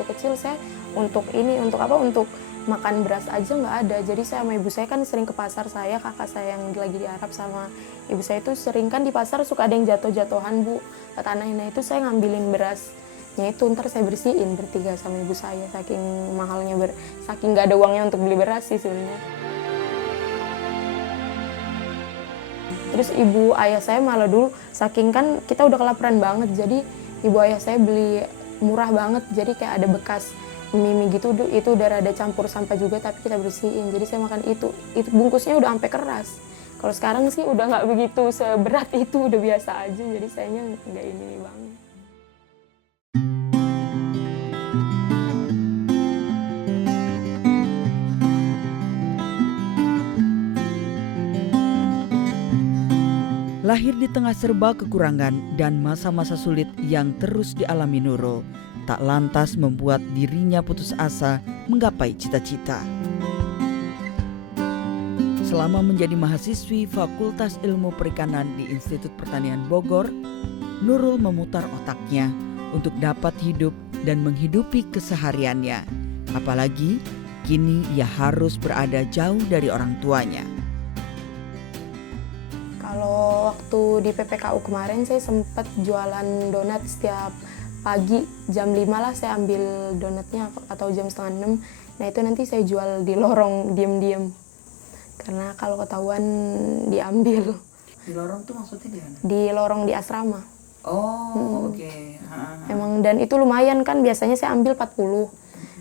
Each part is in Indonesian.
waktu kecil saya untuk makan beras aja nggak ada. Jadi saya sama ibu saya kan sering ke pasar, kakak saya yang lagi di Arab sama ibu saya itu sering kan di pasar suka ada yang jatuh-jatuhan Bu ke tanah. Nah itu saya ngambilin berasnya itu, ntar saya bersihin bertiga sama ibu saya, saking mahalnya, saking nggak ada uangnya untuk beli beras sih sebenarnya. Terus ibu ayah saya malah dulu, saking kan kita udah kelaparan banget, jadi ibu ayah saya beli murah banget, jadi kayak ada bekas mie gitu, itu udah rada campur sampah juga tapi kita bersihin, jadi saya makan itu bungkusnya udah sampai keras. Kalau sekarang sih udah nggak begitu seberat itu, udah biasa aja, jadi sayanya nggak ini banget. Lahir di tengah serba kekurangan dan masa-masa sulit yang terus dialami Nurul, tak lantas membuat dirinya putus asa menggapai cita-cita. Selama menjadi mahasiswi Fakultas Ilmu Perikanan di Institut Pertanian Bogor, Nurul memutar otaknya untuk dapat hidup dan menghidupi kesehariannya. Apalagi kini ia harus berada jauh dari orang tuanya. Kalau waktu di PPKU kemarin saya sempat jualan donat setiap pagi jam 5 lah saya ambil donatnya, atau jam setengah 6. Nah itu nanti saya jual di lorong diam-diam. Karena kalau ketahuan diambil. Di lorong tuh maksudnya di mana? Di lorong di asrama. Oh, oke. Emang dan itu lumayan kan, biasanya saya ambil 40.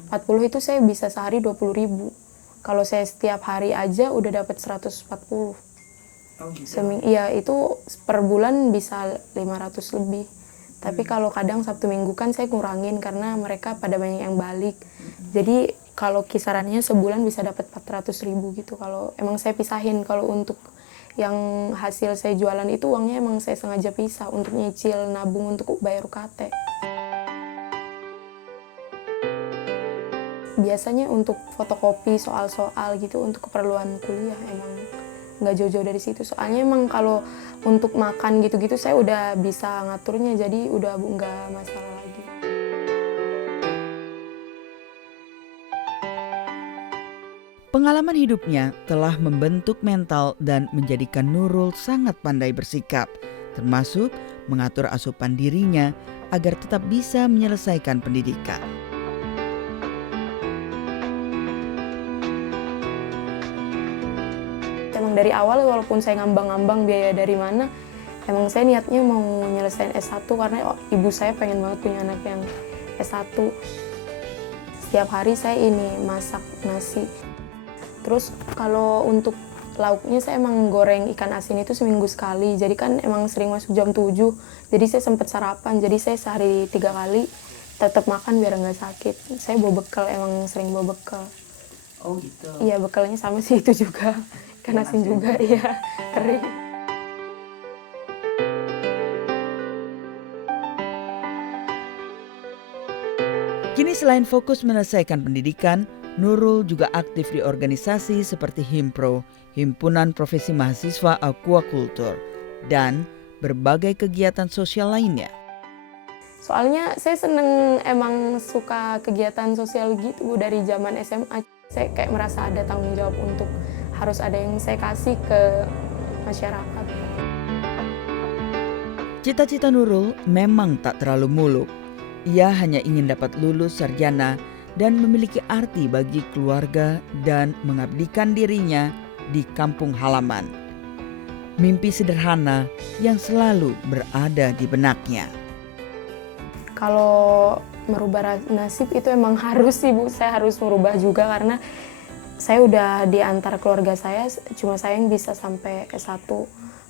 40 itu saya bisa sehari 20.000. Kalau saya setiap hari aja udah dapat 140. Oh gitu. Iya itu per bulan bisa 500 lebih. Tapi kalau kadang Sabtu Minggu kan saya kurangin karena mereka pada banyak yang balik. Jadi kalau kisarannya sebulan bisa dapat 400.000 gitu. Kalau emang saya pisahin, kalau untuk yang hasil saya jualan itu uangnya emang saya sengaja pisah untuk nyicil, nabung untuk bayar UKT. Biasanya untuk fotokopi soal-soal gitu untuk keperluan kuliah, emang nggak jauh-jauh dari situ. Soalnya emang kalau untuk makan gitu-gitu saya udah bisa ngaturnya, jadi udah nggak masalah lagi. Pengalaman hidupnya telah membentuk mental dan menjadikan Nurul sangat pandai bersikap, termasuk mengatur asupan dirinya agar tetap bisa menyelesaikan pendidikan. Emang dari awal walaupun saya ngambang-ngambang biaya dari mana, emang saya niatnya mau nyelesain S1 karena ibu saya pengen banget punya anak yang S1. Setiap hari saya masak nasi. Terus kalau untuk lauknya saya emang goreng ikan asin itu seminggu sekali. Jadi kan emang sering masuk jam 7. Jadi saya sempat sarapan. Jadi saya sehari 3 kali tetap makan biar nggak sakit. Saya bawa bekal, emang sering bawa bekal. Oh gitu. Iya bekalnya sama sih itu juga. Ikan asin juga, iya kering. Kini selain fokus menyelesaikan pendidikan, Nurul juga aktif di organisasi seperti Himpro, Himpunan Profesi Mahasiswa Aquaculture, dan berbagai kegiatan sosial lainnya. Soalnya saya seneng, emang suka kegiatan sosial gitu dari zaman SMA. Saya kayak merasa ada tanggung jawab untuk harus ada yang saya kasih ke masyarakat. Cita-cita Nurul memang tak terlalu muluk. Ia hanya ingin dapat lulus sarjana dan memiliki arti bagi keluarga dan mengabdikan dirinya di kampung halaman. Mimpi sederhana yang selalu berada di benaknya. Kalau merubah nasib itu emang harus sih Bu, saya harus merubah juga karena saya udah di antara keluarga saya, cuma saya yang bisa sampai S1.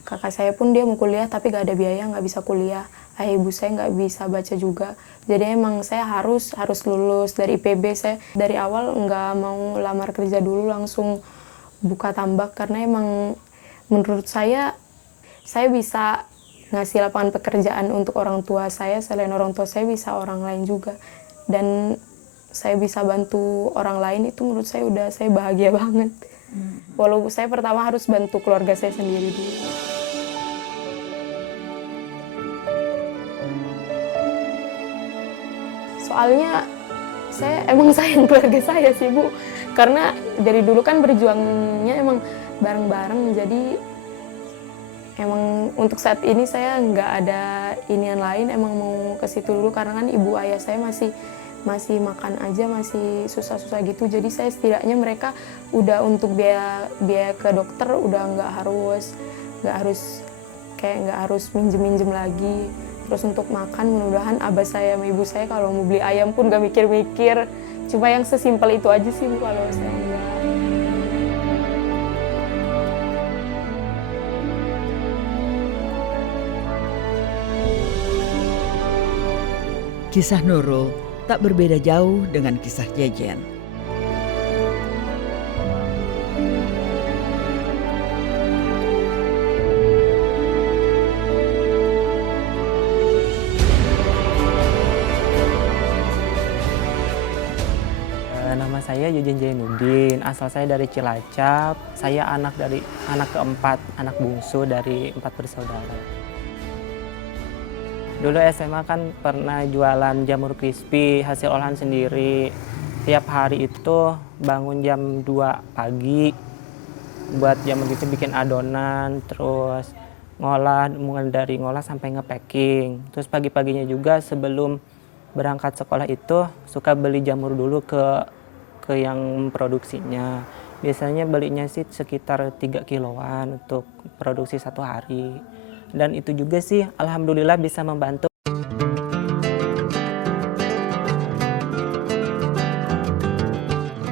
Kakak saya pun dia mau kuliah tapi gak ada biaya, gak bisa kuliah. Ayah ibu saya gak bisa baca juga. Jadi emang saya harus lulus dari IPB. Saya dari awal gak mau lamar kerja dulu, langsung buka tambak. Karena emang menurut saya bisa ngasih lapangan pekerjaan untuk orang tua saya. Selain orang tua saya bisa orang lain juga. Dan saya bisa bantu orang lain, itu menurut saya bahagia banget. Walaupun saya pertama harus bantu keluarga saya sendiri dulu. Soalnya Saya emang sayang keluarga saya sih Bu, karena dari dulu kan berjuangnya emang bareng-bareng, jadi emang untuk saat ini saya nggak ada inian lain, emang mau ke situ dulu karena kan ibu ayah saya masih makan aja, masih susah-susah gitu. Jadi saya setidaknya mereka udah untuk biaya ke dokter udah nggak harus minjem lagi. Terus untuk makan mudah-mudahan abah saya sama ibu saya kalau mau beli ayam pun nggak mikir-mikir. Cuma yang sesimpel itu aja sih Bu kalau saya nggak. Kisah Nurul tak berbeda jauh dengan kisah Jejen. Nama saya Jejen Jainuddin, asal saya dari Cilacap. Saya anak keempat, anak bungsu dari 4 bersaudara. Dulu SMA kan pernah jualan jamur crispy, hasil olahan sendiri. Tiap hari itu bangun jam 2 pagi, buat jamur crispy, bikin adonan, terus mulai dari ngolah sampai nge-packing. Terus pagi-paginya juga sebelum berangkat sekolah itu suka beli jamur dulu ke yang produksinya. Biasanya belinya sih sekitar 3 kiloan untuk produksi 1 hari. Dan itu juga sih alhamdulillah bisa membantu.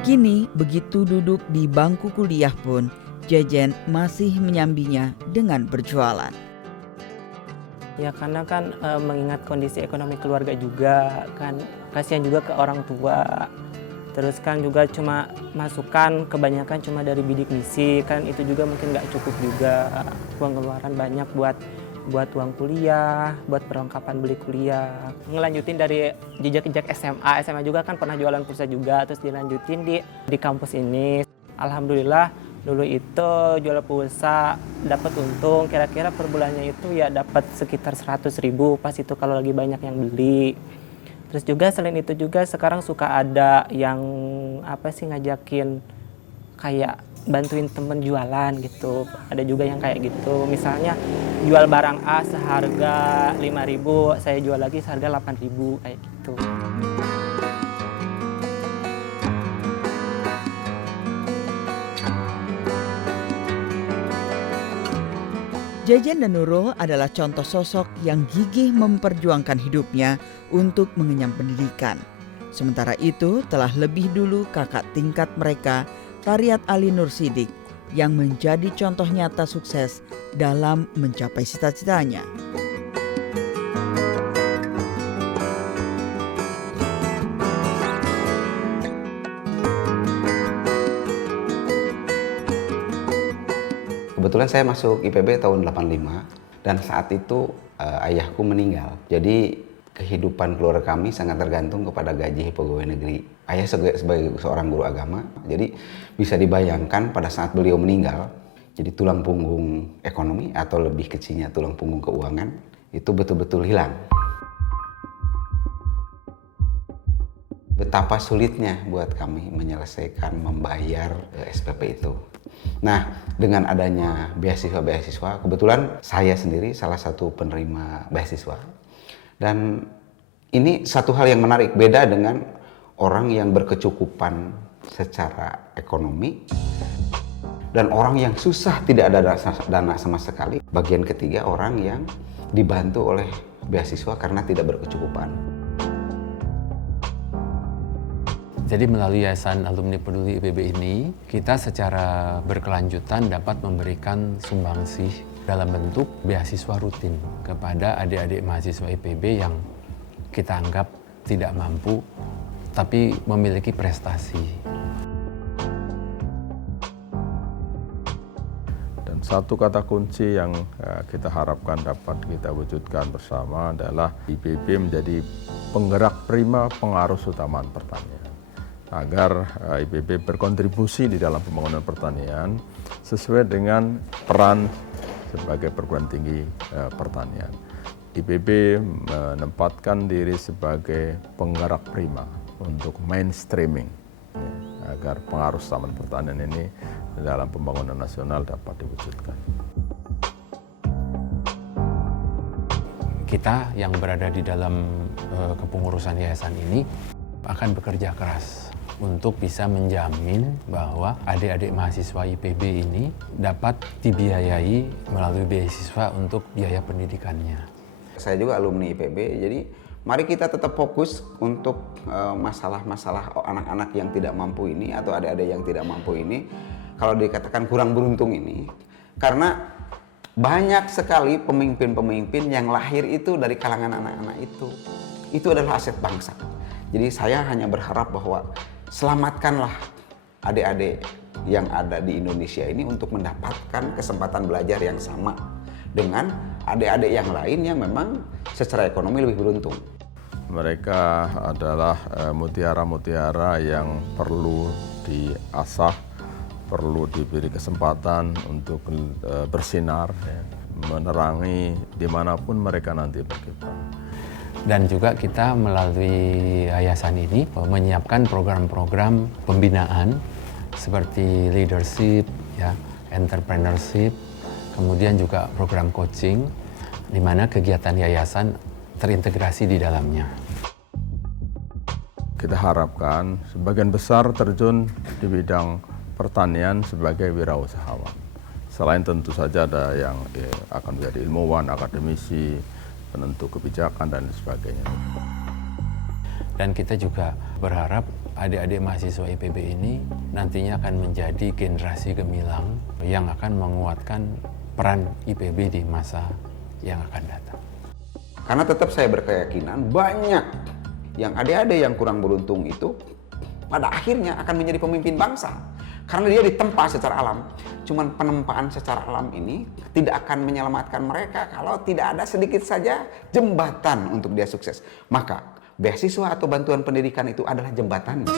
Kini begitu duduk di bangku kuliah pun, Jejen masih menyambinya dengan berjualan. Ya karena kan mengingat kondisi ekonomi keluarga juga kan, kasihan juga ke orang tua. Terus kan juga cuma masukan kebanyakan cuma dari bidik misi, kan itu juga mungkin nggak cukup juga. Pengeluaran banyak buat uang kuliah, buat perlengkapan beli kuliah. Ngelanjutin dari jejak-jejak SMA juga kan pernah jualan pulsa juga, terus dilanjutin di kampus ini. Alhamdulillah dulu itu jual pulsa dapat untung, kira-kira per bulannya itu ya dapat sekitar 100.000 pas itu kalau lagi banyak yang beli. Terus juga selain itu juga sekarang suka ada yang ngajakin kayak bantuin temen jualan gitu. Ada juga yang kayak gitu. Misalnya jual barang A seharga 5.000, saya jual lagi seharga 8.000 kayak gitu. Jejen dan Nurul adalah contoh sosok yang gigih memperjuangkan hidupnya untuk mengenyam pendidikan. Sementara itu telah lebih dulu kakak tingkat mereka, Tariat Ali Nur Sidik, yang menjadi contoh nyata sukses dalam mencapai cita-citanya. Kebetulan saya masuk IPB tahun 85 dan saat itu ayahku meninggal. Jadi kehidupan keluarga kami sangat tergantung kepada gaji pegawai negeri. Ayah sebagai seorang guru agama, jadi bisa dibayangkan pada saat beliau meninggal, jadi tulang punggung ekonomi atau lebih kecilnya tulang punggung keuangan itu betul-betul hilang. Betapa sulitnya buat kami menyelesaikan membayar SPP itu. Nah, dengan adanya beasiswa, kebetulan saya sendiri salah satu penerima beasiswa. Dan ini satu hal yang menarik, beda dengan orang yang berkecukupan secara ekonomi dan orang yang susah tidak ada dana sama sekali. Bagian ketiga, orang yang dibantu oleh beasiswa karena tidak berkecukupan. Jadi melalui Yayasan Alumni Peduli IPB ini, kita secara berkelanjutan dapat memberikan sumbangsih dalam bentuk beasiswa rutin kepada adik-adik mahasiswa IPB yang kita anggap tidak mampu, tapi memiliki prestasi. Dan satu kata kunci yang kita harapkan dapat kita wujudkan bersama adalah IPB menjadi penggerak prima pengarus utama pertanian. Agar IPB berkontribusi di dalam pembangunan pertanian sesuai dengan peran sebagai perguruan tinggi pertanian. IPB menempatkan diri sebagai penggerak prima untuk mainstreaming, ya, agar pengaruh taman pertanian ini dalam pembangunan nasional dapat diwujudkan. Kita yang berada di dalam kepengurusan yayasan ini akan bekerja keras untuk bisa menjamin bahwa adik-adik mahasiswa IPB ini dapat dibiayai melalui beasiswa untuk biaya pendidikannya. Saya juga alumni IPB, jadi mari kita tetap fokus untuk masalah-masalah anak-anak yang tidak mampu ini atau adik-adik yang tidak mampu ini, kalau dikatakan kurang beruntung ini, karena banyak sekali pemimpin-pemimpin yang lahir itu dari kalangan anak-anak itu. Itu adalah aset bangsa. Jadi saya hanya berharap bahwa selamatkanlah adik-adik yang ada di Indonesia ini untuk mendapatkan kesempatan belajar yang sama dengan adik-adik yang lain yang memang secara ekonomi lebih beruntung. Mereka adalah mutiara-mutiara yang perlu diasah, perlu diberi kesempatan untuk bersinar, ya, menerangi dimanapun mereka nanti berkiprah. Dan juga kita melalui yayasan ini menyiapkan program-program pembinaan seperti leadership, ya, entrepreneurship, kemudian juga program coaching, di mana kegiatan yayasan terintegrasi di dalamnya. Kita harapkan sebagian besar terjun di bidang pertanian sebagai wirausahawan. Selain tentu saja ada yang akan menjadi ilmuwan, akademisi, penentu kebijakan, dan sebagainya. Dan kita juga berharap adik-adik mahasiswa IPB ini nantinya akan menjadi generasi gemilang yang akan menguatkan peran IPB di masa yang akan datang. Karena tetap saya berkeyakinan banyak yang adik-adik yang kurang beruntung itu pada akhirnya akan menjadi pemimpin bangsa. Karena dia ditempa secara alam. Cuman penempaan secara alam ini tidak akan menyelamatkan mereka kalau tidak ada sedikit saja jembatan untuk dia sukses. Maka beasiswa atau bantuan pendidikan itu adalah jembatannya.